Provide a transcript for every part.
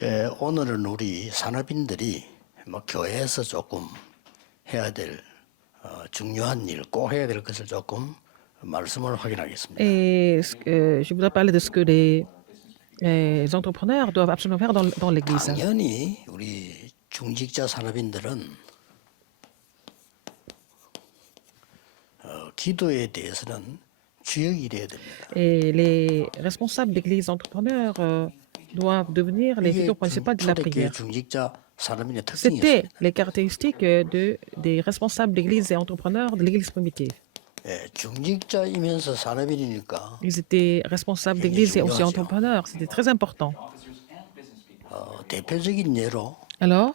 오늘은 우리 산업인들이 뭐 교회에서 조금 해야 될 중요한 일, 꼭 해야 될 것을 조금 말씀을 확인하겠습니다. Et je voudrais parler de ce que les entrepreneurs doivent absolument faire dans l'Église. 당연히 우리 중직자 산업인들은 기도에 대해서는 주역이 돼야 됩니다. Et les responsables d'Église entrepreneurs doivent devenir les 이게 figures principales de la 초대교회 prière. 중직자 산업인의 C'était 특징이었습니다. les caractéristiques des responsables d'Église et entrepreneurs de l'Église primitive. 중직자이면서 산업인이니까 Ils étaient responsables d'Église et aussi entrepreneurs. C'était très important. 대표적인 예로 Alors,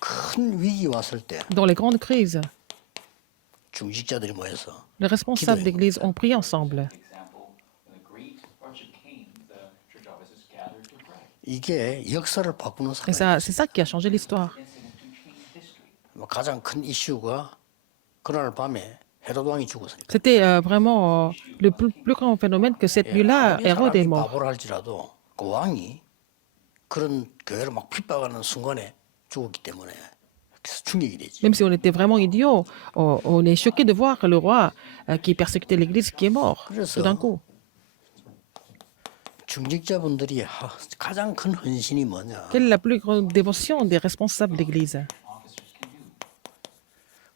큰 위기 왔을 때 dans les grandes crises, 중직자들이 모여서 les responsables d'Église ont prié ensemble. 이게 역사를 바꾸는 Et 사건이에요. c'est ça qui a changé l'histoire. 가장 큰 이슈가 그날 밤에 헤롯 왕이 죽었으니까. C'était vraiment le plus grand phénomène que cette nuit-là, Hérode est 사람이 mort. 바보를 할지라도 그 왕이 그런 교회를 막 핍박하는 순간에 죽었기 때문에 그래서 충격이 되지. Même si on était vraiment idiots, on est choqué de voir le roi qui persécutait l'Église qui est mort tout d'un coup. 중직자분들이 가장 큰 헌신이 뭐냐? Quelle est la plus grande dévotion des responsables d'Église?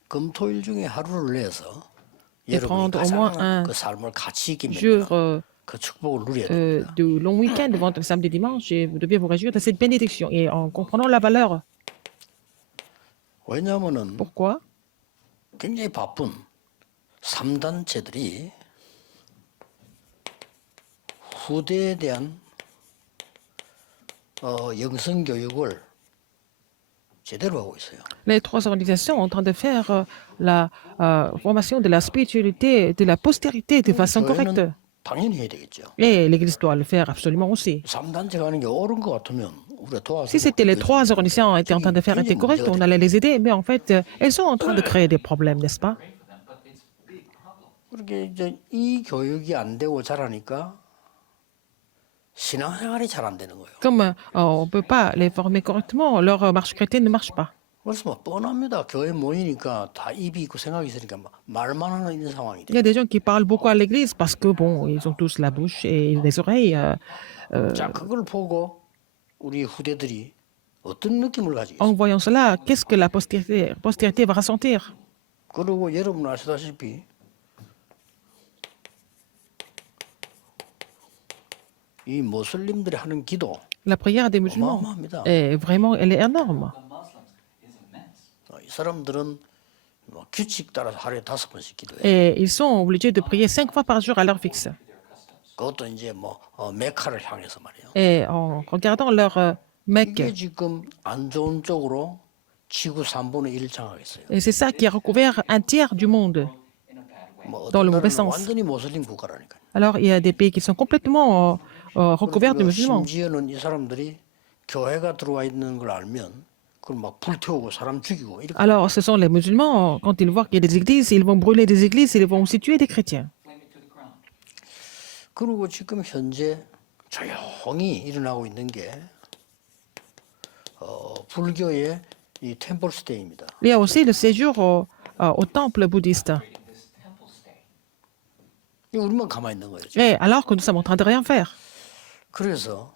금토일 중에 하루를 내서 Et 여러분이 prendre au moins 가장 un 그 삶을 가치 있게 jour 만드는 그 축복을 누려야 됩니다. de long week-end devant le samedi et dimanche, et vous devez vous réjouir de cette bénédiction. Et en comprenant la valeur, 왜냐하면은 pourquoi? 굉장히 바쁜 3단체들이 후대에 대한 영성 교육을 제대로 하고 있어요. Les trois organisations sont en train de faire la formation de la spiritualité de la postérité de façon correcte. 교회는 당연히 해야 되겠죠. Et l'Église doit le faire absolument aussi. 3단체가 하는 게 옳은 것 같으면 우리가 도와서 Si c'était les trois organisations étaient en train de faire était correct, on allait les aider. Mais en fait, elles sont en train de créer des problèmes, n'est-ce pas? 그렇게 이제 이 교육이 안 되고 자라니까 신앙생활이 잘 안 되는 거예요. Comme on ne peut pas les former correctement, leur marche chrétienne ne marche pas. 그래서 뭐 뻔합니다. 교회 모이니까 다 입이 있고 생각이 있으니까 막 말만 하는 이런 상황이 Il y 돼요. a des gens qui parlent beaucoup à l'église parce que, bon, ils ont tous la bouche et les oreilles. 자, 그걸 보고 우리 후대들이 어떤 느낌을 가지고 En 있어요? voyant cela, qu'est-ce que la postérité va ressentir? 그리고 여러분 아시다시피 이 무슬림들이 하는 기도 La prière des musulmans 어마어마합니다. est vraiment, elle est énorme. 이 사람들은 뭐 규칙 따라서 하루에 5번씩 기도해요. Et ils sont obligés de prier 5 fois par jour à l'heure fixe. 그것도 이제 뭐 메카를 향해서 말이에요. Et en regardant leur Mecque. 이게 지금 안 좋은 쪽으로 지구 3분의 1을 장악했어요. Et c'est ça qui a recouvert un tiers du monde. 뭐 dans le 어떤 mauvais 나라는 sens. 완전히 무슬림 국가라니까요. Alors, il y a des pays qui sont complètement recouverts de 그리고 musulmans. 심지어는 이 사람들이 교회가 들어와 있는 걸 알면 그걸 막 불태우고 사람 죽이고 이렇게. Alors, ce sont les musulmans, quand ils voient qu'il y a des églises, ils vont brûler des églises, ils vont aussi tuer des chrétiens. 그리고 지금 현재 조용히 일어나고 있는 게 불교의 이 템플 스테이입니다. Il y a aussi le séjour au temple bouddhiste. 이거 우리만 가만히 있는 거예요. 지금. Et alors que nous sommes en train de rien faire. 그래서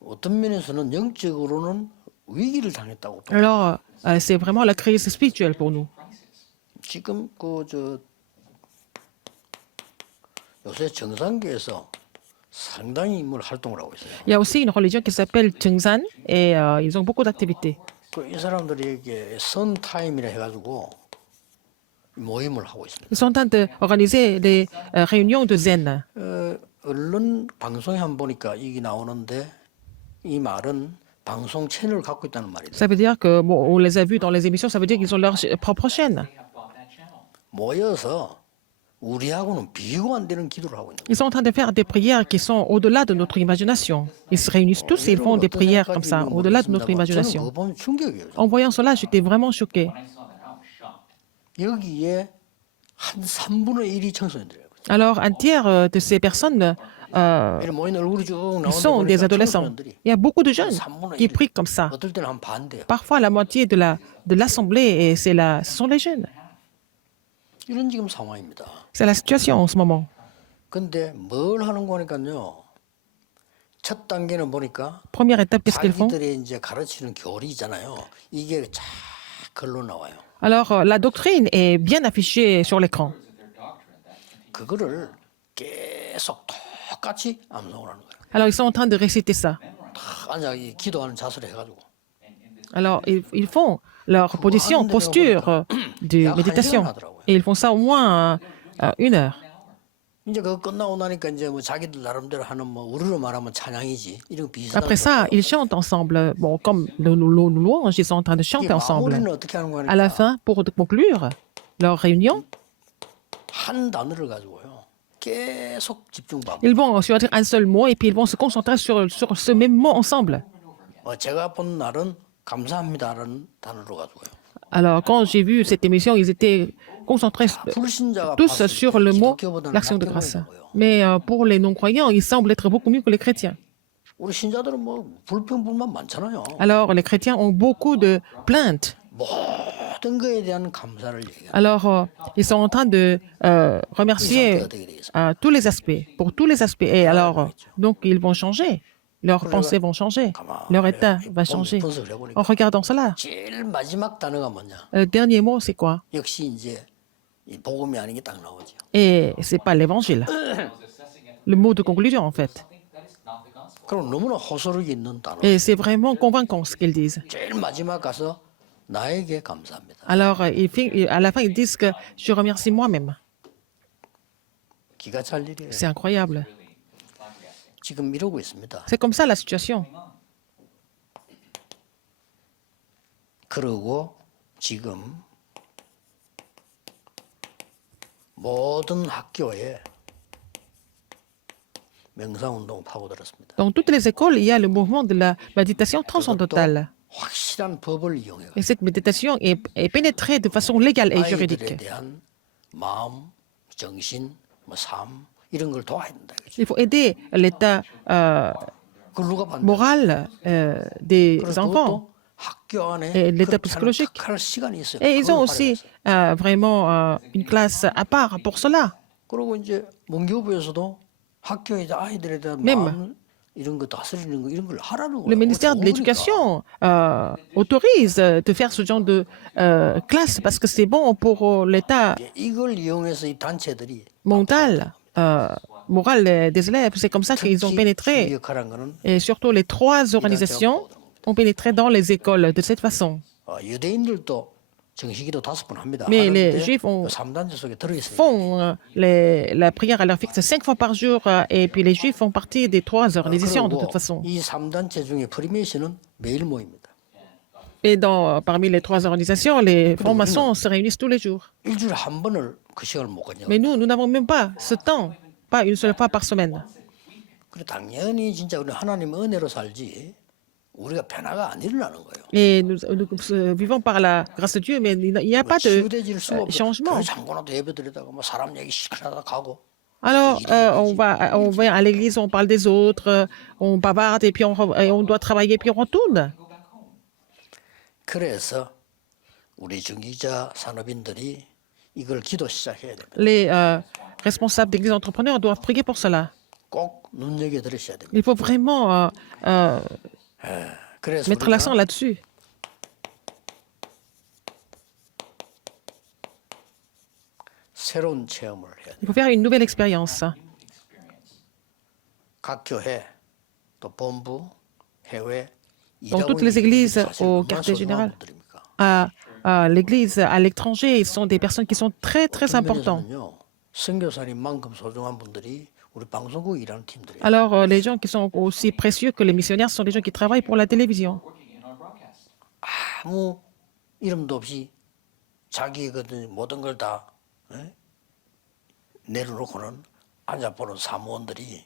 어떤 면에서는 영적으로는 위기를 당했다고 봐요. Alors, c'est vraiment la crise spirituelle pour nous. 지금 요새 정상교에서 상당히 활동을 하고 있어요. Il y a aussi une religion qui s'appelle Chungsan et ils ont beaucoup d'activités. 이 사람들에게 선 타임이라 해가지고 모임을 하고 있습니다. Ils sont en train d'organiser des réunions de zen. 언론 방송에 한번 보니까 이게 나오는데 이 말은 방송 채널을 갖고 있다는 말이에요. Ça veut dire que, bon, on les a vus dans les émissions, ça veut dire qu'ils ont leur propre chaîne. 모여서 우리하고는 비교가 안 되는 기도를 하고 있는 거예요. Ils sont en train de faire des prières qui sont au-delà de notre imagination. Ils se réunissent tous et ils font des prières comme ça, au-delà de notre 저는 imagination. 그거 보면 충격이에요. En voyant cela, j'étais vraiment choquée. 여기에 한 3분의 1이 청소년들이에요. Alors, un tiers de ces personnes 이렇게 모인 얼굴이 쭉 ils 나오는데 sont des 보니까 adolescents. 청소년들이 Il y a beaucoup de jeunes 3분의 qui 1, prient comme ça. 어떨 때는 한 반대요. Parfois, la moitié de l'assemblée, et ce sont les jeunes. 이런 지금 상황입니다. C'est la situation en ce moment. 근데 뭘 하는 거니까요. 첫 단계는 보니까 Première étape, qu'est-ce qu'ils font? 자기들의 이제 가르치는 교리잖아요. 이게 쫙 글로 나와요. Alors, la doctrine est bien affichée sur l'écran. 그거를 계속 똑같이 암송을 하는 거예요. Alors, ils sont en train de réciter ça. 탁 앉아 이 기도하는 자세를 해가지고 Alors, ils font leur position, posture de méditation. Et ils font ça au moins 1 heure. 이제 그거 끝나고 나니까 이제 뭐 자기들 나름대로 하는 뭐 우리로 말하면 찬양이지 이런 비슷한 Après ça, ils chantent ensemble. Bon, comme nos louanges, ils sont en train de chanter ensemble. 마무리는 어떻게 하는 À la 거니까 fin, pour conclure leur réunion, 한 단어를 가지고요 계속 집중받고 ils vont choisir un seul mot et puis ils vont se concentrer sur ce même mot ensemble. 제가 본 날은 감사합니다라는 단어로 가지고요. Alors, quand j'ai vu cette émission, ils étaient concentrés 불신자가 tous 봤을 sur 때 le mot 기독교보다는 l'action de 낫게 grâce. 보이는 거예요. Mais pour les non-croyants, ils semblent être beaucoup mieux que les chrétiens. 우리 신자들은 뭐 불평불만 많잖아요. Alors, les chrétiens ont beaucoup de plaintes. 모든 거에 대한 감사를 얘기해요. Alors, ils sont en train de 이 상태 remercier 어떻게 되겠어요? tous les aspects, pour tous les aspects. Et alors, donc, ils vont changer. Leurs pensées vont changer. Leur état va changer. 분석을 해보니까 En regardant cela, 제일 마지막 단어가 뭐냐? le dernier mot, c'est quoi? 역시 이제 이 복음이 아닌 게 딱 나오죠. Et c'est pas l'évangile. Le mot de conclusion, en fait. 그럼 너무나 호소력이 있는 단어. Et c'est vraiment convaincant ce qu'ils disent. 제일 마지막 가서 나에게 감사합니다. Alors, à la fin, ils disent que je remercie moi-même. 기가 찰 일이에요. C'est incroyable. 지금 이러고 있습니다. C'est comme ça la situation. 그리고 지금 모든 학교에 명상운동 파고들었습니다. Dans toutes les écoles, il y a le mouvement de la méditation transcendantale. 확실한 법을 이용해 Et cette méditation est pénétrée de façon légale et 아이들에 juridique. 대한 마음, 정신, 삶 이런 걸 도와야 된다. 이거죠. Il faut aider l'état 그걸 누가 반대? moral des 그래서 enfants. 그것도 학교 안에 Et l'état 그렇게 psychologique. 할 시간이 있어요. Et ils ont 그걸 aussi 활용해서. vraiment une classe à part pour cela. 그리고 이제 문교부에서도 학교에 아이들에 대한 Même. 마음 이런 거 다스리는 거 이런 걸 하라는 거예요. Le ministère de l'Éducation autorise de faire ce genre de classe parce que c'est bon pour l'état 이걸 이용해서 이 단체들이 mental, moral des élèves. C'est comme ça qu'ils ont 특히 pénétré. 기억하라는 거는 Et surtout, les 3 organisations ont pénétré dans les écoles de cette façon. 유대인들도 정식기도 5번 합니다. Mais les 하는데 Juifs 3단체 속에 들어있어요. font la prière à l'heure fixe 5 fois par jour et puis les Juifs font partie des 3 organisations de toute façon. 이 3단체 중에 프리메이션은 매일 모입니다. Et parmi les 3 organisations, les francs-maçons se réunissent tous les jours. 일주일에 한 번을 그 시간을 못 가냐. Mais nous n'avons même pas ce temps, pas une seule fois par semaine. 그래 당연히 진짜 우리 하나님 은혜로 살지 우리가 변화가 안 일어나는 거예요. Et nous vivons par la grâce de Dieu, mais il n'y a pas de 치유되질 수가 없어. changement. 교회 잠궈놔도 예배드리다가 뭐 사람 얘기 시끄러다 가고. Alors, on va à l'église, on parle des autres, on bavarde et puis on doit travailler puis on retourne. 그래서 우리 중기자 산업인들이 이걸 기도 시작해야 됩니다. Les responsables d'église entrepreneurs doivent prier pour cela. 꼭 눈여겨 들으셔야 됩니다. Il faut vraiment 그래서 mettre l'accent 우리가 là-dessus. 새로운 체험을 해야 돼요. Il faut faire une nouvelle expérience. 각 교회 또 본부 해외 Dans toutes les églises au quartier général. À l'église, à l'étranger, ils sont des personnes qui sont très, très importantes. 선교사님만큼 소중한 분들이 우리 방송국 일하는 팀들이에요. Alors, les gens qui sont aussi précieux que les missionnaires sont des gens qui travaillent pour la télévision. 아무 이름도 없이 자기 모든 걸 다 내려놓고는 앉아보는 사무원들이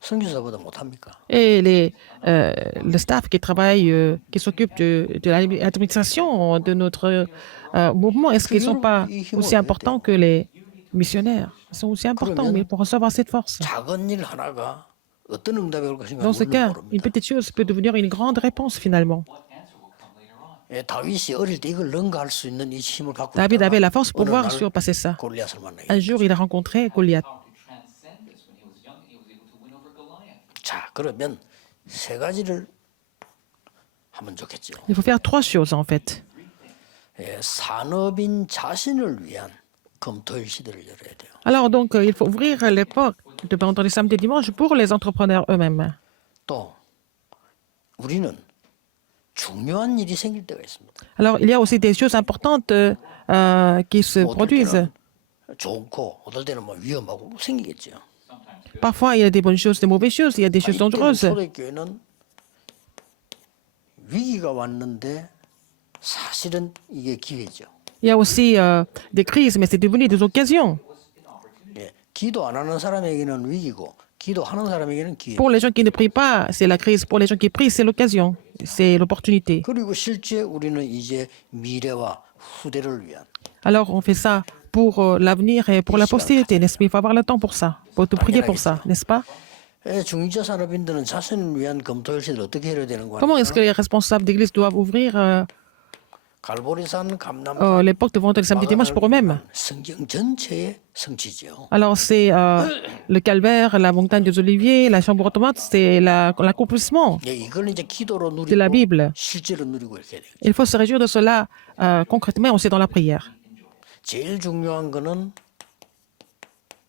선교사보다 못합니까? Et le staff qui travaille, qui s'occupe de l'administration de notre mouvement, est-ce qu'ils ne sont pas aussi importants que missionnaires. Ils sont aussi importants, mais pour recevoir cette force. 작은 일 하나가 어떤 응답이 올 것인가 Dans ce 우리는 cas, une 모릅니다. petite chose peut devenir une grande réponse finalement. 예, 다윗이 어릴 때 이걸 능가할 수 있는 이 힘을 갖고 David 있다가 avait la force pour 어느 pouvoir 날 surpasser ça. 골리앗을 만나게 Un 돼요. jour, il a rencontré Goliath. 자, 그러면 세 가지를 하면 좋겠죠. Il faut faire trois choses en fait. 예, 산업인 자신을 위한 검토일 시대를 열어야 돼요. Alors donc, il faut ouvrir l'époque de pendant les samedis et dimanches pour les entrepreneurs eux-mêmes. 또 우리는 중요한 일이 생길 때가 있습니다. Alors, il y a aussi des choses importantes qui se 어떨 produisent. 때는 좋고 어떨 때는 뭐 위험하고 생기겠죠. Parfois, il y a des bonnes choses, des mauvaises choses, il y a des choses 이때는 dangereuses. 초대교회는 위기가 왔는데 사실은 이게 기회죠. Il y a aussi des crises, mais c'est devenu des occasions. 예, 기도 안 하는 사람에게는 위기고 기도하는 사람에게는 기회. Pour les gens qui ne prient pas, c'est la crise. Pour les gens qui prient, c'est l'occasion. C'est l'opportunité. 그리고 실제 우리는 이제 미래와 후대를 위한 Alors, on fait ça pour l'avenir et pour la postérité, n'est-ce pas? Il faut avoir le temps pour ça, pour te prier pour ça, n'est-ce pas? 예, 중직자 산업인들은 자신을 위한 검토일시를 어떻게 해야 되는 거야? Comment est-ce que les responsables d'église doivent ouvrir 갈보리산 감남산 l'époque de vendredi, samedi, dimanche pour eux-mêmes? 성경 전체의 성취죠. Alors, c'est le calvaire, la montagne des oliviers, la chambre automate, c'est l'accomplissement 예, 이걸 이제 기도로 de la 누리고 Bible. 실제로 누리고 이렇게 해야 돼요. Il faut se réjouir de cela concrètement aussi dans la prière. 제일 중요한 거는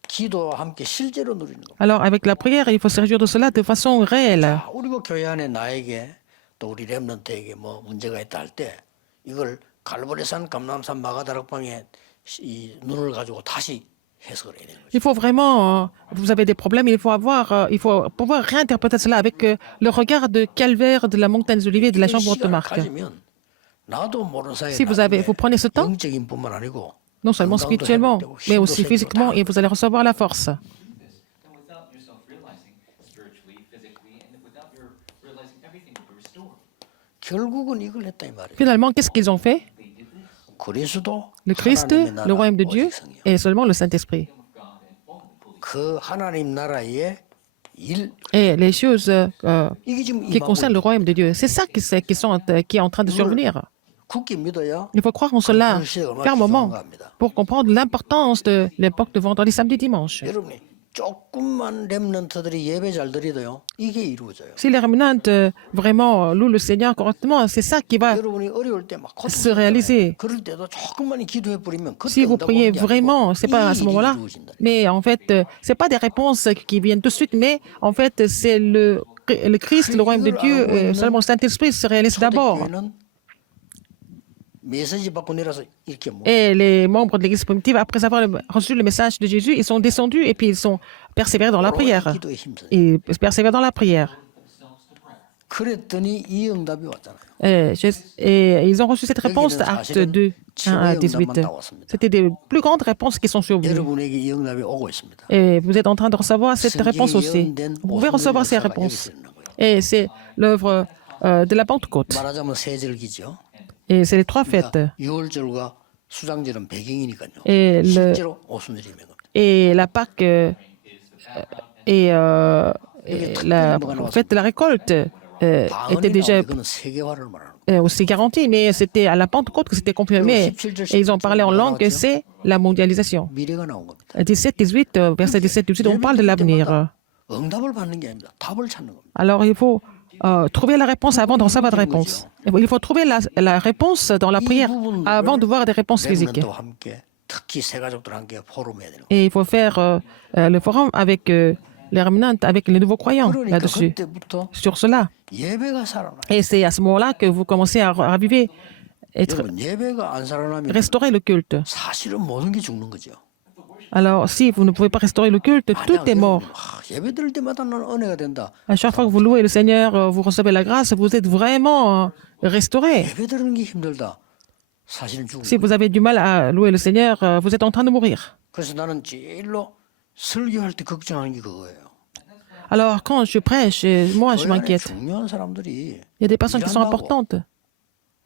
기도와 함께 실제로 누리는 거. Alors, avec la prière, il faut se réjouir de cela de façon réelle. 우리 뭐 교회 안에 나에게 또 우리 렘넌트에게 뭐 문제가 있다 할 때 이걸 갈보리산 감남산 마가다락방에 이 눈을 가지고 다시 해석을 해야 되는 거죠. Il faut vraiment, vous avez des problèmes, il faut pouvoir réinterpréter cela avec le regard de calvaire de la montagne des oliviers de la chambre haute marque. 가지면 나도 모르는 사이에 Si vous prenez ce temps, 영적인 뿐만 아니고 non seulement spirituellement, mais aussi physiquement, et vous allez recevoir la force. And without yourself realizing spiritually, physically, and without your realizing everything will be restored. 결국은 이걸 했다 이 말이에요. Finalement, qu'est-ce qu'ils ont fait? 그리스도 Le Christ, 하나님의 나라, le royaume de Dieu, 오직 성이요. et seulement le Saint-Esprit. 그 하나님 나라의 일 Et les choses 이게 지금 qui concernent le 임하고 royaume de Dieu, c'est ça qui est en train de survenir. 굳게 믿어야 Il faut croire en cela 그 시대가 얼마나 fermement 중요한가 합니다. pour comprendre l'importance de l'époque de vendredi, samedi, dimanche. 여러분이 조금만 렘넌트들이 예배 잘 드리도요 이게 이루어져요. Si les rémanentes vraiment louent le Seigneur correctement, c'est ça qui va. 여러분이 어려울 때막 se réaliser. 그럴 때도 조금만 기도해 버리면 그때 Si vous 응답 priez 오는 게 아니고 vraiment, c'est pas à ce 이 일이 moment-là, 이루어진다. mais en fait, c'est pas des réponses qui viennent tout de suite, mais en fait, c'est le Christ, le royaume de Dieu, seulement le Saint-Esprit se réalise d'abord. 초대교회는 메시지 받고 내려서 이렇게 뭐 Et les membres de l'Église primitive, après avoir reçu le message de Jésus, ils sont descendus et puis ils sont persévérés dans la prière. 기도에 힘써. Ils persévèrent dans la prière. 그랬더니 이 응답이 왔잖아요. Et ils ont reçu cette réponse acte 2, 1 à 18. C'était des plus grandes réponses qui sont survenues. 여러분에게 이 응답이 오고 있습니다. Et vous êtes en train de recevoir cette réponse aussi. Vous pouvez recevoir ces réponses. Et c'est l'œuvre de la Pentecôte. 말하자면 세 절기죠. Et c'est les trois fêtes. 유월절과 수장절은 배경이니까요. Et, 실제로 오순절이면 et la Pâque et la fête de la récolte était déjà 이거는 세계화를 말하는 aussi garantie, mais c'était à la Pentecôte que c'était confirmé. Et ils ont parlé en langue que c'est la mondialisation. 거예요. 미래가 나온 겁니다. 17-18, verset 17-18, on parle de l'avenir. 응답을 받는 게 아닙니다. 답을 찾는 겁니다. Alors il faut trouver la réponse avant de recevoir de réponse. Il faut trouver la réponse dans la prière avant de voir des réponses physiques. 렘넌트와 함께 특히 세 가족들 함께 포럼해야 되는 거예요. Et il faut faire le forum avec les rémanentes, avec les nouveaux croyants 그러니까 là-dessus, 그때부터 sur cela. 예배가 살아나요. Et c'est à ce moment-là que vous commencez à raviver, 여러분 예배가 안 살아나면 restaurer le culte. 사실은 모든 게 죽는 거죠. Alors, si vous ne pouvez pas restaurer le culte, tout est mort. 예배 드릴 때마다 나는 은혜가 된다. À chaque fois que vous louez le Seigneur, vous recevez la grâce, vous êtes vraiment restauré. 예배 드리는 게 힘들다. 사실은 죽는 Si 거예요. vous avez du mal à louer le Seigneur, vous êtes en train de mourir. 그래서 나는 제일로 설교할 때 걱정하는 게 그거예요. Alors, quand je prêche, moi, je 교회 안에 m'inquiète. 중요한 사람들이 Il y a des personnes qui sont 일한다고 importantes.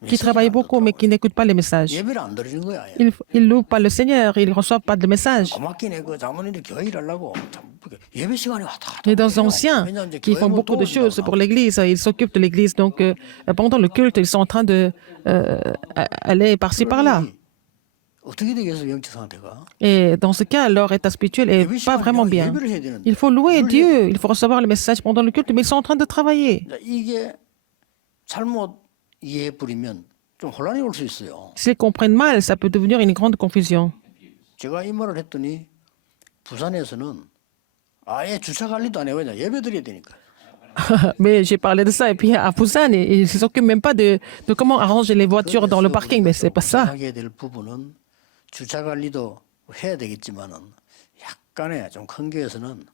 qui travaillent beaucoup mais qui n'écoutent pas les messages. 예배를 안 드리는 거야. 아예. Ils louent pas le Seigneur, ils ne reçoivent pas de messages. 고맙긴 그 자문인들 교회 일하려고 참 예배 시간에 왔다 갔다. Les deux 해요. anciens 왜냐면 이제 qui 교회 font 뭐 beaucoup de 도와준다고 choses pour l'Église, ils s'occupent de l'Église. Donc, pendant le culte, ils sont en train de aller par-ci, par-là. 그러니 어떻게 되겠어 영적 상태가? Et dans ce cas, leur état spirituel est 예배 pas vraiment 시간에 bien. 예배를 해야 되는데. Il faut louer 그걸 해야 Dieu, il faut recevoir le message pendant le culte, mais ils sont en train de travailler. 돼. 이게 잘못 이해해 버리면 좀 혼란이 올 수 있어요. S'ils comprennent mal, ça peut devenir une grande confusion. 제가 이 말을 했더니 부산에서는 아예 주차 관리도 안 해요. 그냥 예배 드려야 되니까. Mais j'ai parlé de ça. Et puis à Busan, ils ne s'occupent même pas de comment arranger les voitures dans le parking. Mais c'est pas ça. 하게 될 부분은 주차 관리도 해야 되겠지만은 약간의 좀 큰 교회에서는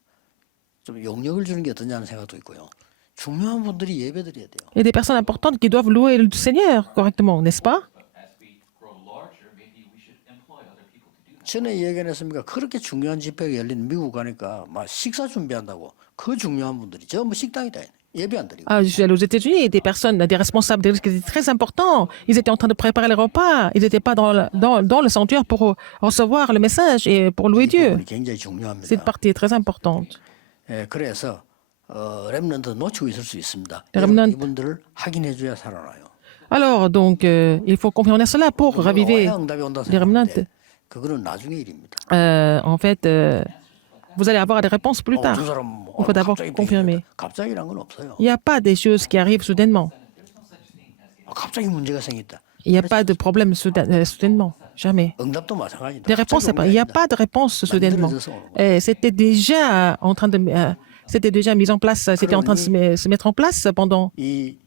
좀 용역을 주는 게 어떠냐는 생각도 있고요. 중요한 분들이 예배 드려야 돼요. Il y a des personnes importantes qui doivent louer le Seigneur correctement, n'est-ce pas? As we grow larger, maybe we should employ other people to do that. 전에 얘기 안 했습니까? 그렇게 중요한 집회가 열린 미국 가니까 막 식사 준비한다고 그 중요한 분들이 전부 식당이다. 예배 안 드리고. Ah, je suis allée aux États-Unis, des personnes, des responsables d'église qui étaient très importants. Ils étaient en train de préparer les repas. Ils n'étaient pas dans le sanctuaire pour recevoir le message et pour louer 이 Dieu. 부분이 굉장히 중요합니다. Cette partie est très importante. 예, 그래서 렘넌트 놓치고 있을 수 있습니다. 렘넌트. 이분들을 확인해 줘야 살아나요. Alors, donc, il faut confirmer cela pour raviver 와야 응답이 온다 les remnants. 생각하는데 그거는 나중의 일입니다. En fait, vous allez avoir des réponses plus tard. 두 사람 뭐 Il faut d'abord 갑자기 confirmer. 바뀌었다. 갑자기란 건 없어요. Il n'y a pas des choses qui arrivent soudainement. 갑자기 문제가 생겼다. Il n'y a pas de problème soudainement. Jamais. 응답도 마찬가지다. Des réponses, il n'y a pas de réponse soudainement. Et c'était déjà en train de, c'était déjà mis en place, c'était en train de se mettre en place pendant 이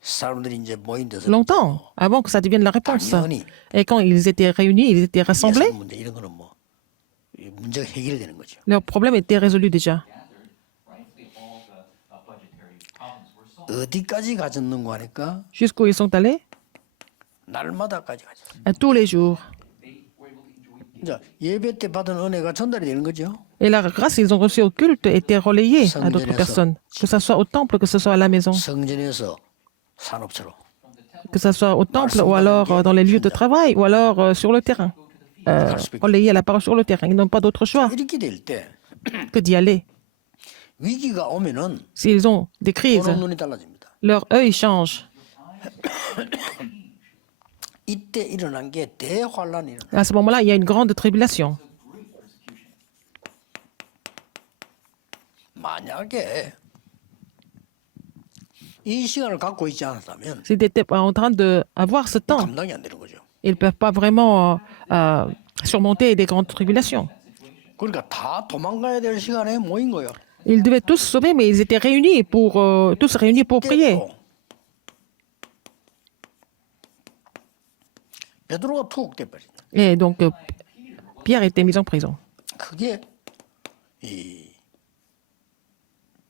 사람들이 이제 모인 데서 longtemps, avant que ça devienne la réponse. 당연히 Et quand ils étaient réunis, ils étaient rassemblés, 예산 문제 이런 거는 뭐 이 문제가 해결되는 거죠. leur problème était résolu déjà. Rightfully, all the budgetary problems were solved. 어디까지 가졌는가 하니까 Jusqu'où ils sont allés? 날마다까지 가졌어요. À tous les jours. They were able to enjoy 이제 예배 때 받은 은혜가 전달이 되는 거죠. Et la grâce qu'ils ont reçue au culte était relayée à d'autres personnes, que ce soit au temple, que ce soit à la maison, 성전에서 산업처로 que ce soit au temple ou alors dans les lieux de travail ou alors sur le terrain. Relayer la parole sur le terrain. Ils n'ont pas d'autre choix 이렇게 될 때 que d'y aller. 위기가 오면은 S'ils ont des crises, 보는 눈이 달라집니다. leur œil change. 이때 일어난 게 대환란이 일어나. À ce moment-là, il y a une grande tribulation. 만약에 이 시간을 갖고 있지 않았다면 S'ils n'étaient pas en train d'avoir ce temps, 감당이 안 되는 거죠. ils ne peuvent pas vraiment surmonter des grandes tribulations. 그러니까 다 도망가야 될 시간에 모인 거예요. Ils devaient tous se sauver, mais ils étaient réunis tous réunis pour prier. 그때도 베드로가 투옥돼 버린다. Et donc, Pierre était mis en prison. 그게 이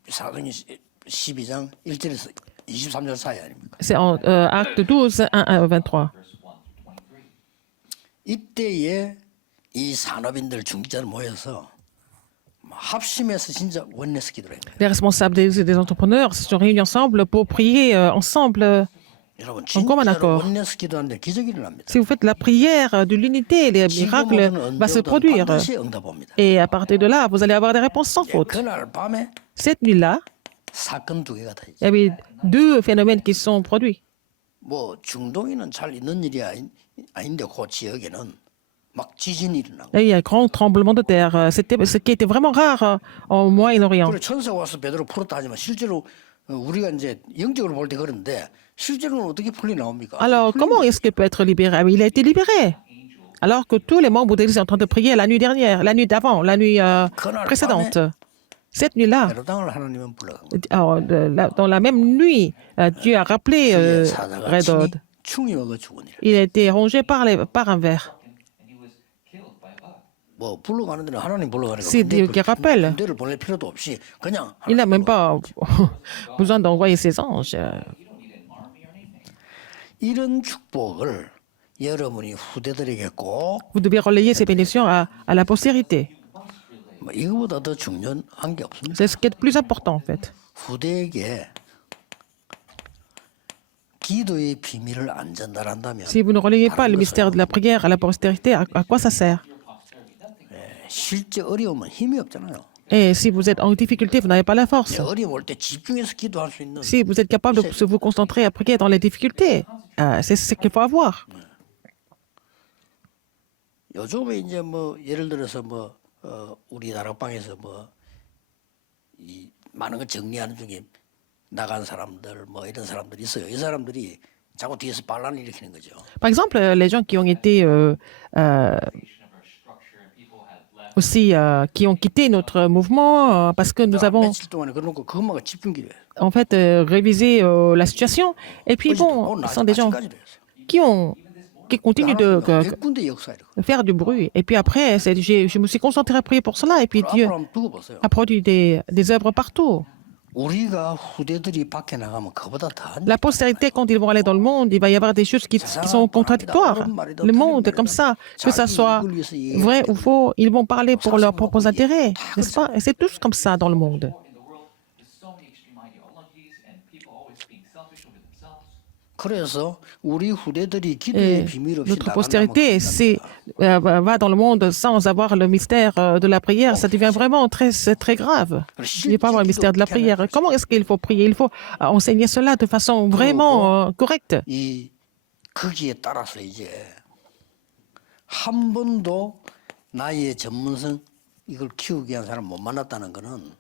사도행 12장 1절에서 23절 사이 아닙니까? C'est en Acte 12, 1 à 23. 이때에 이 산업인들 중직자들 모여서 합심해서 진짜 원내스 기도를 했어요. Les responsables des entrepreneurs se sont réunis ensemble pour prier ensemble. 여러분 commun 진짜로 accord. 원내스 기도하는데 기적이 일어납니다. Si vous faites la prière de l'unité, les miracles vont se produire. 반드시 응답 옵니다. Et à partir de là, vous allez avoir des réponses sans faute. 그날 밤에 Cette nuit-là, 사건 두 개가 다 il y avait deux phénomènes qui se sont produits. 뭐 중동에는 잘 있는 일이 아닌데 그 지역에는 막 지진이 일어나고 Là, il y a un grand tremblement de terre. C'était ce qui était vraiment rare au Moyen-Orient. 그래 천사가 와서 베드로 풀었다 하지만 실제로 우리가 이제 영적으로 볼 때 그런데 실제로는 어떻게 풀리 나옵니까? Alors, comment est-ce qu'il peut être libéré? Ah, mais il a été libéré. Alors que tous les membres de l'Église sont en train de prier la nuit dernière, la nuit d'avant, la nuit précédente. Cette nuit-là, 베드로당을 하나님은 불러간 거예요. alors, dans la même nuit, Dieu a rappelé 사자가 Redod. 충이 먹어 죽으니라. Il a été rongé par un ver. and he was killed by a bug. 뭐 불러가는 데는 하나님 불러가니까 C'est Dieu qui rappelle. 군대를 보낼 필요도 없이 그냥 Il n'a même pas besoin d'envoyer ses anges. 이런 축복을 여러분이 후대들에게 꼭 Vous devez relayer ces bénédictions à la postérité. 뭐 이거보다 더 중요한 게 없습니다. C'est ce qui est le plus important, en fait. 후대에게 기도의 비밀을 안 전달한다면 Si vous ne relayez pas le mystère de la prière à la postérité, à quoi ça sert? 실제 어려움은 힘이 없잖아요. Et si vous êtes en difficulté, vous n'avez pas la force. 어려움 올 때 집중해서 기도할 수 있는 Si vous êtes capable de vous concentrer à prier dans les difficultés, c'est ce qu'il faut avoir. 요즘에 이제 뭐 예를 들어서 뭐 우리 다락방에서 뭐 이 많은 걸 정리하는 중에 나간 사람들 뭐 이런 사람들이 있어요. 이 사람들이 자꾸 뒤에서 반란을 일으키는 거죠. Par exemple, les gens qui ont été aussi, qui ont quitté notre mouvement parce que nous avons 며칠 동안에 그러고 그것만 집중기도해요. en fait révisé la situation. Et puis bon, ce sont des gens qui continuent de 100군데 역사 이렇게. faire du bruit. Et puis après, je me suis concentré à prier pour cela. Et puis Dieu 앞으로 한번 두고 보세요. a produit des œuvres partout. 우리가 후대들이 밖에 나가면 그보다 더 안 La postérité, quand ils vont aller dans le monde, il va y avoir des choses qui sont contradictoires. Le monde, comme ça, que ça soit vrai ou faux, ils vont parler pour leurs propres intérêts, n'est-ce pas? Et c'est tous comme ça dans le monde. In the world, there's so many extreme ideologies and people always being selfish over themselves. 그래서 우리 후대들이 기도의 Et 비밀 없이 notre 나간다면 postérité va dans le monde sans avoir le mystère de la prière. Ça devient vraiment c'est très grave. Il ne faut pas avoir le mystère de la prière. Comment est-ce qu'il faut prier? Il faut enseigner cela de façon vraiment correcte. 이 거기에 따라서 이제 한 번도 나의 전문성 이걸 키우기 위한 사람 못 만났다는 거는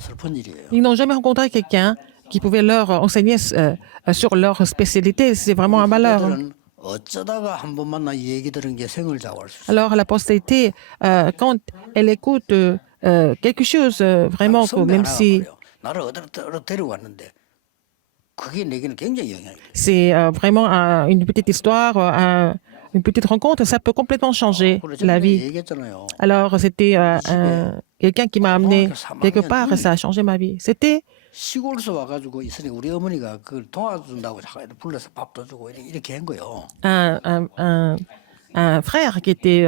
슬픈 일이에요. Ils n'ont jamais rencontré quelqu'un qui pouvait leur enseigner sur leur spécialité. C'est vraiment un malheur. 후대들은 어쩌다가 한 번 만나 이 얘기 들은 게 생을 좌우할 수 있어요. Alors, la postérité, quand elle écoute quelque chose, vraiment, 선배 même 하나가 si 말이에요. 나를 어디로 데려갔는데 그게 내게는 굉장히 영향이 돼요. c'est vraiment une petite histoire, une petite rencontre, ça peut complètement changer 그래서 la 제가 vie. 얘기했잖아요. Alors, c'était quelqu'un qui m'a amené quelque part et ça a changé ma vie. C'était 시골에서 와가지고 있으니 우리 어머니가 그걸 도와준다고 자꾸 불러서 밥도 주고 이렇게 한 거예요. un frère qui était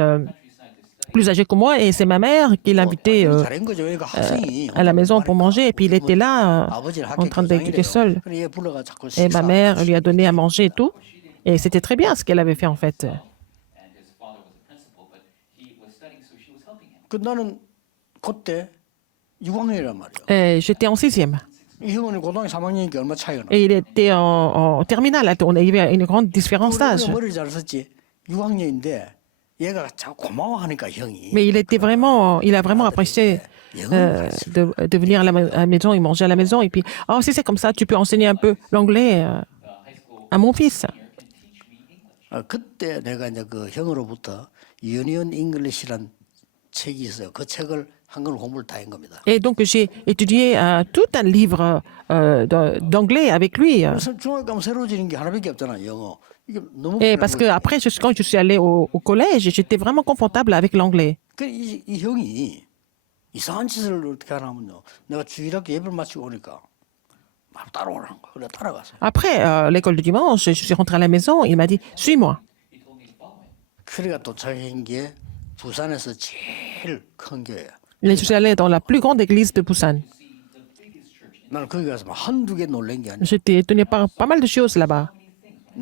plus âgé que moi et c'est ma mère qui l'invitait 잘한 거죠. 그러니까 학생이 à la maison pour manger et puis il était là 아버지를 en 학교 train d'étudier 교장이래요. seul. 그래 얘 불러가 자꾸 Et ma 식사. mère lui a donné à manger et tout. Et c'était très bien ce qu'elle avait fait en fait. And his father was a principal, but he was studying, so she was helping him. 그 나는 그때 6학년이란 말이에요. Et j'étais en sixième. 이 형은 고등학교 3학년이니까 얼마 차이가 나. Et il était en terminale. Il y avait une grande différence d'âge. 머리 잘 썼지. 6학년인데 얘가 자꾸 고마워하니까 형이. Mais il a vraiment apprécié de venir à la maison et manger à la maison. Et puis, oh, si c'est comme ça, tu peux enseigner un peu l'anglais à mon fils. 그때 내가 이제 그 형으로부터 유니언 잉글리시란 책이 있어요. 그 책을 한글 공부를 다 한 겁니다. Et donc, j'ai étudié tout un livre d'anglais avec lui. 그래서 중학교 가면 새로워지는 게 하나밖에 없잖아, 영어. 이게 너무 Et parce que après, quand je suis allée au collège, j'étais vraiment confortable avec l'anglais. 이 형이 이상한 짓을 어떻게 하냐면요. 내가 주일학교 예배를 마치고 오니까 바로 따라오라는 거야. 그래 따라가서. Après l'école du dimanche, je suis rentrée à la maison. Il m'a dit, suis-moi. 그래가 도착한 게 부산에서 제일 큰 교회야. Et je suis allée dans la plus grande église de Busan. 나는 거기 가서 막 한두 개 놀란 게 아니야. J'étais étonnée par pas mal de choses là-bas.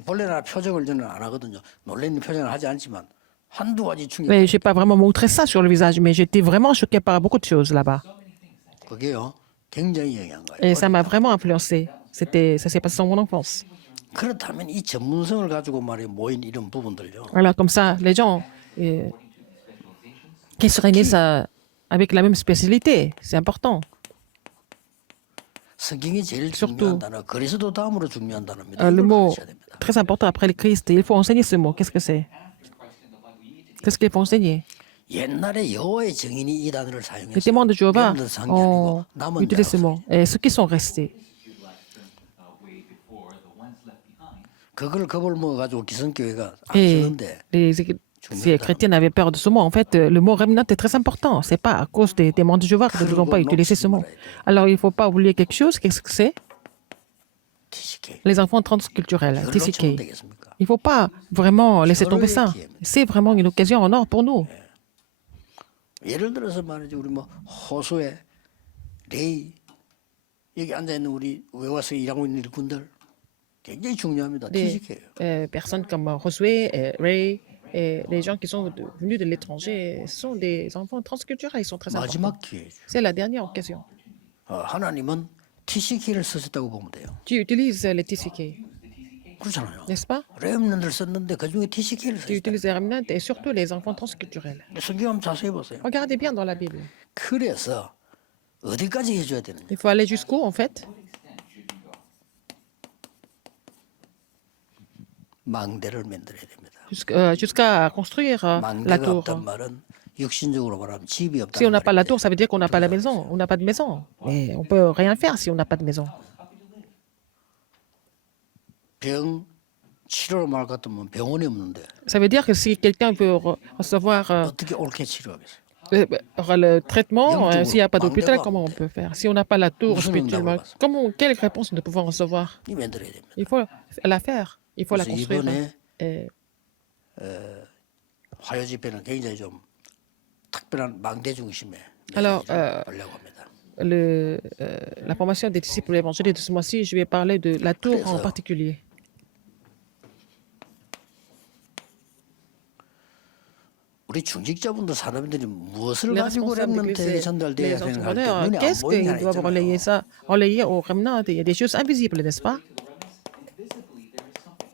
본래 나 표정을 저는 안 하거든요. 놀라는 표정을 하지 않지만 한두 가지 충격. Mais je n'ai pas vraiment montré ça sur le visage, mais j'étais vraiment choquée par beaucoup de choses là-bas. 그게요. 굉장히 영향한 거예요. Et ça m'a vraiment influencé. Ça s'est passé dans mon enfance. 그렇다면 이 전문성을 가지고 말이야 모인 이런 부분들요. Alors comme ça, les gens qui se réunissent avec la même spécialité, c'est important. 성경이 제일 Surtout, 중요한 단어, 그리스도 다음으로 중요한 단어입니다. Le 이걸 mot 가르쳐야 됩니다. très important après le Christ, il faut enseigner ce mot. Qu'est-ce que c'est? Qu'est-ce qu'il faut enseigner? 옛날에 여호와의 증인이 이 단어를 Les 사용했어요. témoins de Jéhovah 예를 들어서 한게 아니고 ont 남은 utilisé ce 자로서. mot. Et ceux qui sont restés, Way before the ones left behind. 그걸 겁을 먹어가지고 기성교회가 안 et 쓰는데 les chrétiens avaient peur de ce mot. En fait, le mot remnant est très important. Ce n'est pas à cause des témoins de Jéhovah que nous ne devons pas utiliser ce mot. Alors, il ne faut pas oublier quelque chose. Qu'est-ce que c'est? TCK. Les enfants transculturels, 이걸 놓치면 TCK. 되겠습니까? Il ne faut pas vraiment laisser tomber ça. C'est vraiment une occasion en or pour nous. 예를 들어서 말이죠. 우리 뭐 호수에 레이 여기 앉아 있는 우리 외와서 일하고 있는 일꾼들 굉장히 중요합니다. Des TCK예요. personnes comme Josué, Ray, et les gens qui sont venus de l'étranger sont des enfants transculturels. Ils sont très importants. 마지막 기회죠. C'est la dernière occasion. 하나님은 TCK를 쓰셨다고 보면 돼요. Tu utilises les TCK, 그렇잖아요. n'est-ce pas? 렘넌트를 썼는데 그 중에 TCK를 Tu 쓰셨다. utilises les remnants et surtout les enfants transculturels. 성경 한번 자세히 보세요. Regardez bien dans la Bible. 그래서 어디까지 해줘야 되느냐? Il faut aller jusqu'où, en fait? 망대를 만들어야 됩니다. Jusqu'à construire la 망대가 tour. 없단 말은 육신적으로 말하면 집이 Si on 없다는 n'a pas la 말인데 tour, ça veut dire qu'on n'a pas la maison. On n'a pas de maison. Mais on peut rien faire si on n'a pas de maison. 병 치료로 말 같으면 병원이 없는데 Ça veut dire que si quelqu'un veut recevoir 어떻게 옳게 치료하겠어요? le traitement, Yom s'il n'y a pas Tov, d'hôpital, Mandela. comment on peut faire? Si on n'a pas la tour Musulman spirituellement, d'abord. quelle réponse nous pouvons recevoir? 이 만들어야 됩니다. Il faut la faire. Il faut la 그래서 construire. 이번에 Et 화요 집회는 굉장히 좀 특별한 망대 중심의 Alors, 메시지를 하려고 합니다. la formation des disciples évangéliques de ce mois-ci, je vais parler de la tour en 그래서 particulier. 우리 중직자분들 사람들이 무엇을 Les 가지고 responsables 렘넌트에게 d'église, 전달돼야 les 되는가 할 때 entrepreneurs, 눈에 안 qu'est-ce 보이는 게 qu'ils 하나 doivent relayer 있잖아요. ça? Relayer au remnant, il y a des choses invisibles, n'est-ce pas? Invisibly, there is something.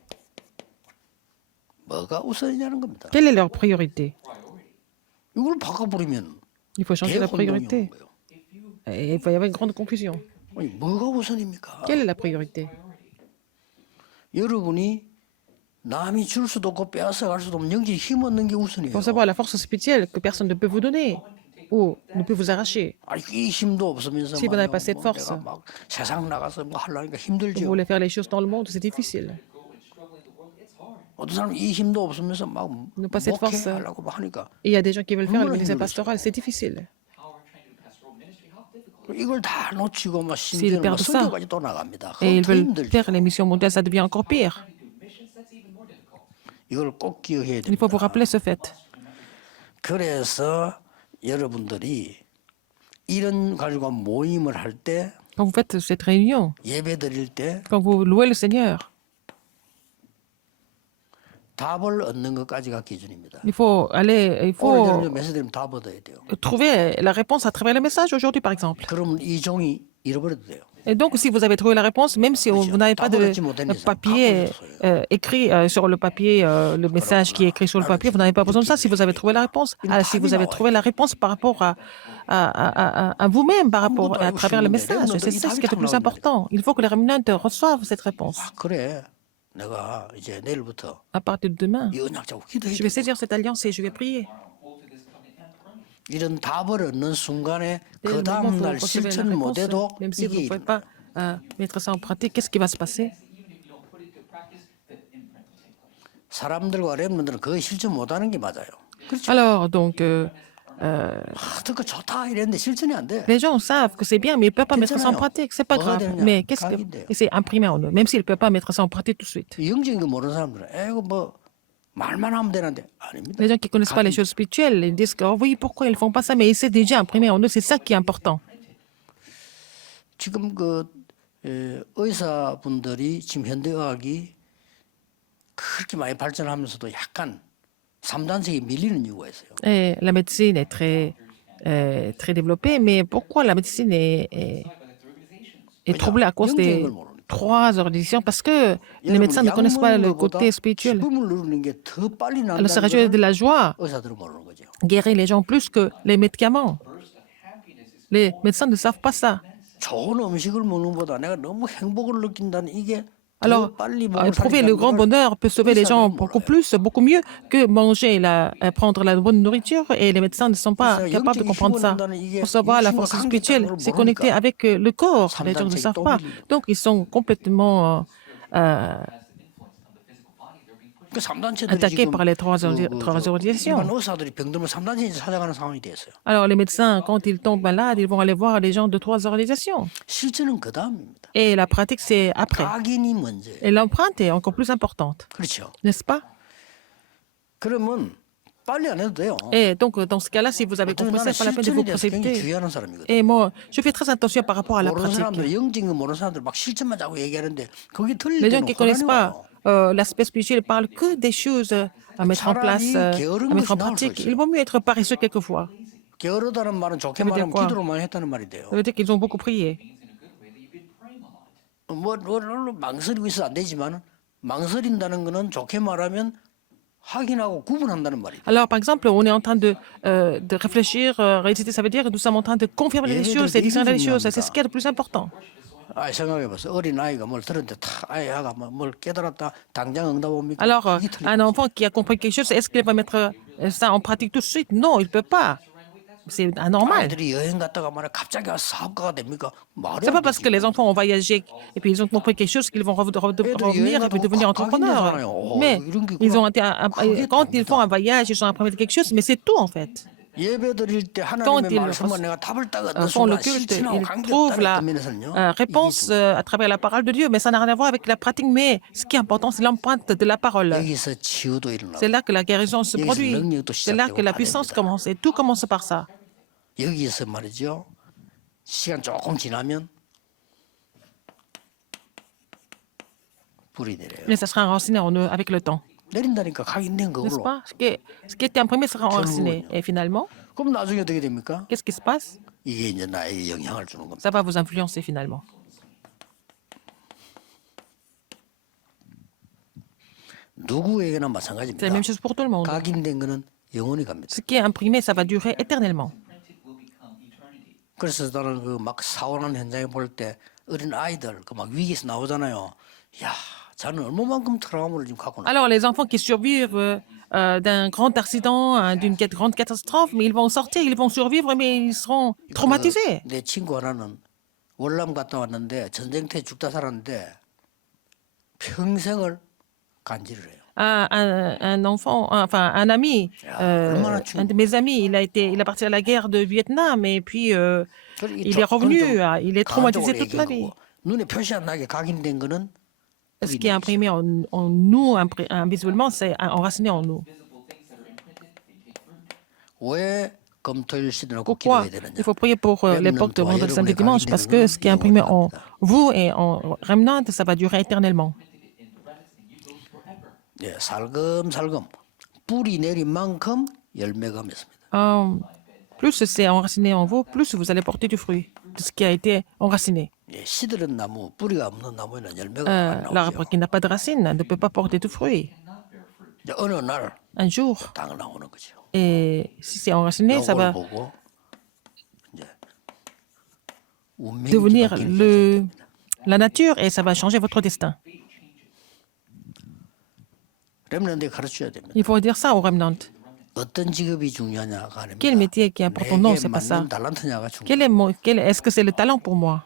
뭐가 우선이냐는 겁니다. Quelle est leur priorité? 이걸 바꿔버리면 Il faut changer la 대혼동이 priorité. 오는 거예요. Et il va y avoir une grande confusion. 아니, 뭐가 우선입니까? Quelle est la priorité? 여러분이 남이 줄 수도 없고 빼앗아 갈 수도 없는 영적 힘 얻는 게 Il 우선이에요. faut savoir la force spirituelle que personne ne peut vous donner ou ne peut vous arracher. 아니 이 힘도 없으면서 Si vous n'avez pas cette 뭐 force. 내가 막 세상 나가서 뭐 하려니까 Vous 힘들죠. voulez faire les choses dans le monde, c'est difficile. 어떤 사람은 이 힘도 없으면서 막 Ne pas cette force. 목회하려고 막 하니까 Et il y a des gens qui veulent faire le 얼마나 ministère 힘들겠어요. pastoral, c'est difficile. Power trying to do pastoral ministry, how difficult. 이걸 다 놓치고 막 S'ils 심지어는 막 perdent ça, 선교까지 또 나갑니다. Et ils 그럼 더 veulent 힘들죠. faire les missions mondiales, ça devient encore pire. Trying to do missions, that's even more difficult. 이걸 꼭 기억해야 Il faut vous 됩니다. rappeler ce fait. 그래서 여러분들이 이런 가지고 모임을 할 때 Quand vous faites cette réunion, 예배 드릴 때 quand vous louez le Seigneur, 답을 얻는 것까지가 기준입니다. il faut 오늘 faut 저녁 메시지는 답 얻어야 돼요. trouver la réponse à travers le message aujourd'hui, par exemple. 그러면 이 종이 잃어버려도 돼요. Et donc, si vous avez trouvé la réponse, même si vous n'avez pas de papier écrit sur le papier, le message qui est écrit sur le papier, vous n'avez pas besoin de ça. Si vous avez trouvé la réponse, si vous avez trouvé la réponse par rapport à vous-même, par rapport à travers le message, c'est ça ce qui est le plus important. Il faut que les remnants reçoivent cette réponse. 아, 그래. 내가 이제 내일부터 À partir de demain, 이 언약 잡고 기도해. je vais saisir cette alliance et je vais prier. Hold to this covenant and pray. 이런 답을 얻는 순간에 Dès 그 le moment où 다음 vous 날 recevez la 실천 réponse, 못해도 même si vous ne 이게 pouvez pas mettre ça en pratique, qu'est-ce qui va se passer? Even if you don't put it to practice, the imprint will take place. 사람들과 렘넌들은 그거 실천 못하는 게 맞아요. 그렇죠. Alors, donc, 듣고 좋다 이랬는데 실천이 안 돼. les gens savent que c'est bien, mais ils ne peuvent pas mettre ça en pratique. C'est pas 뭐가 grave. 되느냐? Mais qu'est-ce que 각인돼요. et c'est imprimé en eux, même s'ils ne peuvent pas mettre ça en pratique tout de suite. 영적인 거 모르는 사람들은 이거 뭐 말만 하면 되는데 아닙니다. Les gens qui ne connaissent pas les choses spirituelles, ils disent que oh oui, pourquoi ils ne font pas ça, mais c'est déjà imprimé en eux, c'est ça qui est important. 지금 그 의사분들이 지금 현대의학이 그렇게 많이 발전하면서도 약간 3단sek이 밀리는 이유가 있어요. Et la médecine est très développée, mais pourquoi la médecine est troublée à cause des 3 heures d'édition? Parce que les médecins ne connaissent pas le côté spirituel. 기쁨을 누리는 게 더 빨리 Alors, ça 난다는 rajoute de 걸 la joie, 의사들은 모르는 거죠. guérir les gens plus que les médicaments. Les médecins ne savent pas ça. 좋은 음식을 먹는 것보다 내가 너무 행복을 느낀다는 이게 Alors, 더 빨리 몸을 trouver le grand bonheur peut sauver les gens beaucoup plus, beaucoup mieux que manger, prendre la bonne nourriture. Et les médecins ne sont pas capables de comprendre ça. Pour savoir la force spirituelle, c'est connecté avec le corps. Les gens ne savent pas. Donc, ils sont complètement 그 3단체들이 attaqués 지금 par les 3 heures d'édition. 일반 의사들이 병들면 3단체 찾아가는 상황이 됐어요. Alors, les médecins, quand ils tombent malades, ils vont aller voir les gens de 3 heures d'édition. 실제는 그 다음입니다. Et la pratique, c'est après. 각인이 먼저예요. Et l'empreinte est encore plus importante, 그렇죠. n'est-ce pas? 그러면 빨리 안 해도 돼요. Et donc, dans ce cas-là, si vous avez 어쩌면 compris ça, 나는 pas la peine de vous 실천에 대해서 굉장히 précipiter. 주의하는 사람이거든. Et moi, je fais très attention par rapport à la 모르는 pratique. 사람들, 영적인 거 모르는 사람들 막 실천만 자꾸 얘기하는데 그게 틀릴 Les gens 때는 qui ne connaissent 혼란이 pas 와요. l'aspect spirituel parlent que des choses à mettre en place, à mettre en pratique. Il vaut mieux être paresseux quelquefois. 게으르다는 말은 좋게 Ça veut dire 말하면 quoi? 기도를 많이 했다는 말이 돼요. Ça veut dire qu'ils ont beaucoup prié. 물론 망설이고 있어도 안 되지만 망설인다는 거는 좋게 말하면 확인하고 구분한다는 말이에요. Alors, par exemple, on est en train de réfléchir, réciter, ça veut dire que nous sommes en train de confirmer les choses et discerner les choses. C'est ce qui est le plus important. 아, 생각해봤어. 어린 아이가 뭘 들었는데 다 아이가 뭘 깨달았다 당장 응답 옵니까? Alors, 그게 틀린 un enfant qui a compris quelque chose, est-ce qu'il va mettre ça en pratique tout de suite? Non, il ne peut pas. C'est anormal. 아이들이 여행 갔다가 말이야 갑자기 사업가가 됩니까? 말이 C'est 안 pas parce 되지. que les enfants ont voyagé et puis ils ont compris quelque chose qu'ils vont revenir et puis devenir entrepreneurs. Mais ils ont été, quand ils font un voyage, ils ont appris quelque chose, mais c'est tout en fait. 예배 드릴 때 Quand 하나님의 ils 말씀만 내가 답을 딱 얻는 font le 순간 culte, 실천하고 ils 관계없다는 trouvent la 면에서는요. réponse à travers la parole de Dieu, mais ça n'a rien à voir avec la pratique. Mais ce qui est important, c'est l'empreinte de la parole. 여기서 치유도 일어나고 C'est là que la guérison se produit. C'est là que la puissance commence. Et tout commence par ça. 여기서 말이죠. 시간 조금 지나면 불이 내려요. Mais ça sera enraciné en eux avec le temps. 내린다니까 각인된 N'est-ce 거로. pas? Ce qui était imprimé sera enraciné. Et finalement, 그럼 나중에 어떻게 됩니까? qu'est-ce qui se passe? 이게 이제 나에게 영향을 주는 겁니다. Ça va vous influencer finalement. 누구에게나 C'est 마찬가지입니다. la même chose pour tout le monde. 각인된 거는 영원히 갑니다. Ce qui est imprimé, ça va durer éternellement. 그래서 나는 그 막 사고난 현장에 볼 때 어린 아이들 그 막 위기에서 나오잖아요. 야, 저는 얼마만큼 트라우마를 지금 갖고 나. Alors, les enfants qui survivent d'un grand accident, d'une grande catastrophe, mais ils vont sortir, ils vont survivre, mais ils seront traumatisés. 내 친구 하나는 월남 갔다 왔는데 전쟁터에 죽다 살았는데 평생을 간질을 해요. Un enfant, enfin un ami, un de mes amis, il a parti à la guerre de Vietnam et puis il est revenu, il est traumatisé toute la vie. 눈에 표시 안 나게 각인된 거는 Ce qui est imprimé en nous, visuellement, c'est enraciné en nous. 왜 금토일 시대나 꼭 Pourquoi 기도해야 되느냐? il faut prier pour l'époque de vendredi, samedi, dimanche? Parce que ce qui est imprimé en vous et en remnant, ça va durer éternellement. 예, 살금살금 뿌리 내린 만큼 열매가 맺습니다. Plus c'est enraciné en vous, plus vous allez porter du fruit de ce qui a été enraciné. 예, 시들은 나무, 뿌리가 없는 나무에는 열매가 안 L'arbre 나오죠. qui n'a pas de racine ne peut pas porter de fruit. 이제 어느 날 Un jour, 딱 나오는 거죠. et si c'est enraciné, ça 요걸 va 보고 이제 운명이 devenir 바뀌는 현상입니다. la nature et ça va changer votre destin. 렘넌트에 가르쳐야 됩니다. Il faut dire ça aux remnants. 어떤 직업이 중요하냐가 아닙니다. Quel métier qui est important? Non, c'est pas ça. 맞는 달란트냐가 중요해요. Est-ce que c'est le talent pour moi?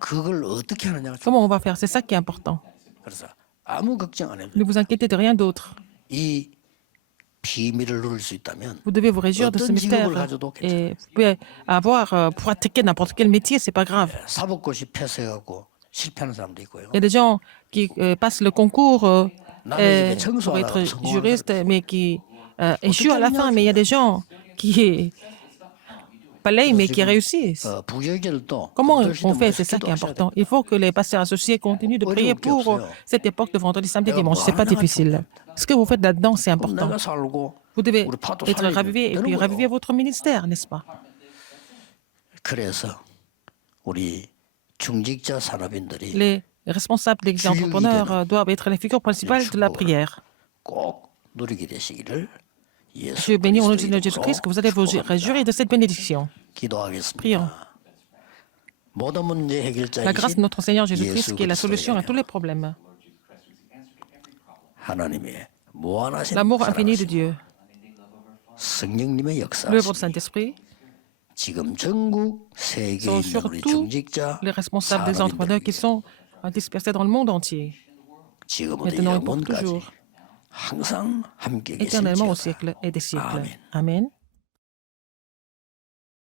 그걸 어떻게 하느냐가 중요해요. Comment on va faire? C'est ça qui est important. 그래서 아무 걱정 안 해도 Ne vous inquiétez de rien d'autre. 이 비밀을 누릴 수 있다면 Vous devez vous réjouir de ce 어떤 mystère. 직업을 가져도 괜찮아요. Et vous pouvez pour attaquer n'importe quel métier, c'est pas grave. 사법고시 패스해갖고 실패하는 사람도 있고요. Il y a des gens qui passent le concours 남의 집에 pour être 청소하다가 성공하는 juriste, mais qui échouent à la fin. Mais il y a des gens qui balayent, mais qui réussissent. 부교육자들도 Comment 금토일 on 시대 fait? 먼저 C'est ça qui est 기도하셔야 important. 돼요. Il faut que les pasteurs associés continuent de prier pour cette époque de vendredi, samedi, dimanche. C'est pas difficile. Ce que vous faites là-dedans, c'est 그럼 important. 내가 살고 Vous devez 우리 파도 être 살리면 ravivé et 되는 puis 거예요. raviver votre ministère, n'est-ce pas? 그래서 우리 중직자 산업인들이 Les responsables, les entrepreneurs doivent être les figures principales de la prière. 꼭 누리게 되시기를 Je bénis au nom du Seigneur Jésus-Christ que vous allez vous réjouir de cette bénédiction. 기도하겠습니다. Prions. 모든 문제 해결자이신 La grâce de notre Seigneur Jésus-Christ 예수 qui est la solution à tous 그리스도의 les problèmes. 하나님의 무한하신 L'amour infini de Dieu, 성령님의 역사 l'œuvre du Saint-Esprit, 지금 전국 세계에 sont 있는 sur 우리 tous 중직자 les responsables des entrepreneurs qui sont dispersés dans le monde entier, 지금부터 maintenant et pour 영원까지 toujours, 항상 함께 éternellement au 계실지어다. siècle et des siècles. Amen. Amen.